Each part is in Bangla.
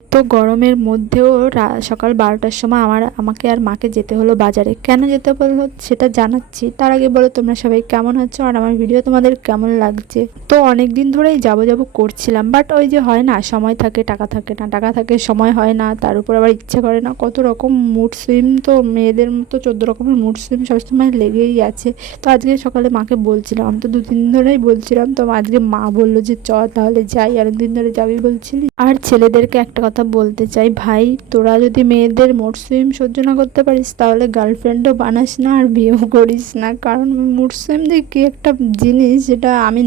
তো গরমের মধ্যেও সকাল 12টার সময় আমাকে আর মাকে যেতে হলো বাজারে। কেন যেতে বললো সেটা জানাচ্ছি, তার আগে বলো তোমরা সবাই কেমন আছো আর আমার ভিডিও তোমাদের কেমন লাগছে। তো অনেক দিন ধরেই যাবো যাবো করছিলাম, বাট ওই যে হয় না, সময় থাকে টাকা থাকে না, টাকা থাকে সময় হয় না, তার উপর আবার ইচ্ছে করে না, কত রকম মুড সুইং। তো মেয়েদের মতো 14 রকমের মুড সুইং সবসময় লেগেই আছে। তো আজকে সকালে মাকে বলছিলাম, আমি তো 2-3 দিন ধরেই বলছিলাম, তো আজকে মা বললো যে চ তাহলে যাই, অনেকদিন ধরে যাবি বলছিলি। আর ছেলেদেরকে একটা কথা বলতে চাই, ভাই তোরা যদি মেয়েদের মুড সুইং সহ্য না করতে পারিস তাহলে গার্লফ্রেন্ডও বানাস না আর বিয়েও করিস না, কারণ মুড সুইং যে কি একটা জিনিস যেটা আমি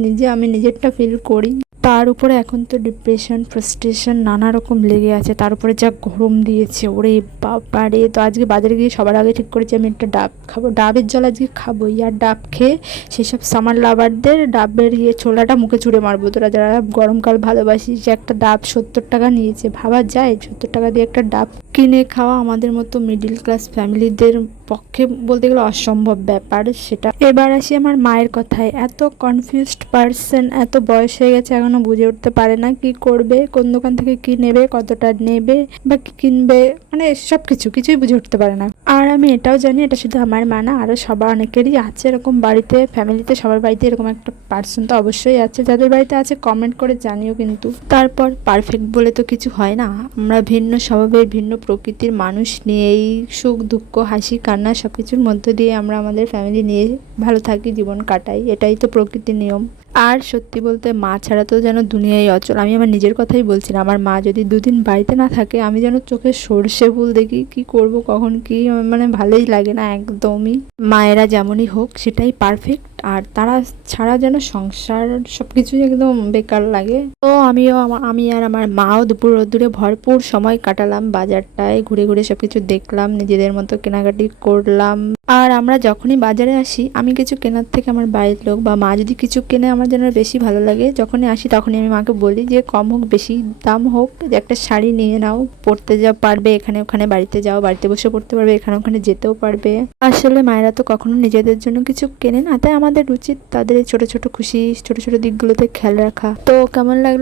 নিজেরটা ফিল করি। তার উপরে এখন তো ডিপ্রেশন, ফ্রাস্ট্রেশন নানা রকম লেগে আছে, তার উপরে যা গরম দিয়েছে, ওরে বাবারে। তো আজকে বাজারে গিয়ে সবার আগে ঠিক করেছি আমি একটা ডাব খাবো, ডাবের জল আজকে খাবোই। আর ডাব খেয়ে সেসব সামার লাভারদের ডাবের ছোলাটা মুখে ছুঁড়ে মারবো। তোরা যারা গরমকাল ভালোবাসিস, যে একটা ডাব 70 টাকা নিয়েছে, ভাবা যায় 70 টাকা দিয়ে একটা ডাব কিনে খাওয়া আমাদের মতো মিডিল ক্লাস ফ্যামিলিদের পক্ষে বলতে গেলে অসম্ভব ব্যাপার সেটা। এবার আসি আমার মায়ের কথায়, এত কনফিউজড পার্সন, এত বয়স হয়ে গেছে এখনো বুঝে উঠতে পারে না কি করবে, কোন দোকান থেকে কি নেবে, কতটা নেবে বা কি কিনবে, মানে সব কিছুই বুঝে উঠতে পারে না। আর আমি এটাও জানি এটা শুধু আমার মা না, আরও সবার অনেকেরই আছে এরকম, বাড়িতে ফ্যামিলিতে সবার বাড়িতে এরকম একটা পার্সন তো অবশ্যই আছে, যাদের বাড়িতে আছে কমেন্ট করে জানিও কিন্তু। তারপর পারফেক্ট বলে তো কিছু হয় না, আমরা ভিন্ন স্বভাবের ভিন্ন প্রকৃতির মানুষ নিয়েই সুখ দুঃখ হাসি কান্না সব কিছুর মধ্য দিয়ে আমরা আমাদের ফ্যামিলি নিয়ে ভালো থাকি, জীবন কাটাই, এটাই তো প্রকৃতির নিয়ম। আর সত্যি বলতে মা ছাড়া তো যেন দুনিয়ায় অচল। আমি আমার নিজের কথাই বলছি না, আমার মা যদি 2 দিন বাড়িতে না থাকে আমি যেন চোখে সর্ষে ফুল দেখি, কি করব কখন কি, মানে ভালোই লাগে না একদমই। মায়েরা যেমনই হোক সেটাই পারফেক্ট, আর তারা ছাড়া যেন সংসার সব কিছুই একদম বেকার লাগে। তো আমি আর আমার মাও দুপুর রোদ্দুরে ভরপুর সময় কাটালাম, বাজারটায় ঘুরে ঘুরে সব কিছু দেখলাম, নিজেদের মতো কেনাকাটি করলাম। আর আমরা যখনই বাজারে আসি, আমি কিছু কেনার থেকে আমার বাড়ির লোক বা মা যদি কিছু কেনে আমার যেন বেশি ভালো লাগে, যখনই আসি তখনই আমি মাকে বলি যে কম হোক বেশি দাম হোক, যে একটা শাড়ি নিয়ে নাও, পরতে যা পারবে এখানে ওখানে, বাড়িতে যাও বাড়িতে বসে পড়তে পারবে, এখানে ওখানে যেতেও পারবে। আসলে মায়েরা তো কখনো নিজেদের জন্য কিছু কেনে না, তাই আমাদের উচিত তাদের এই ছোট ছোট খুশি, ছোট ছোট দিকগুলোতে খেয়াল রাখা। তো কেমন লাগলো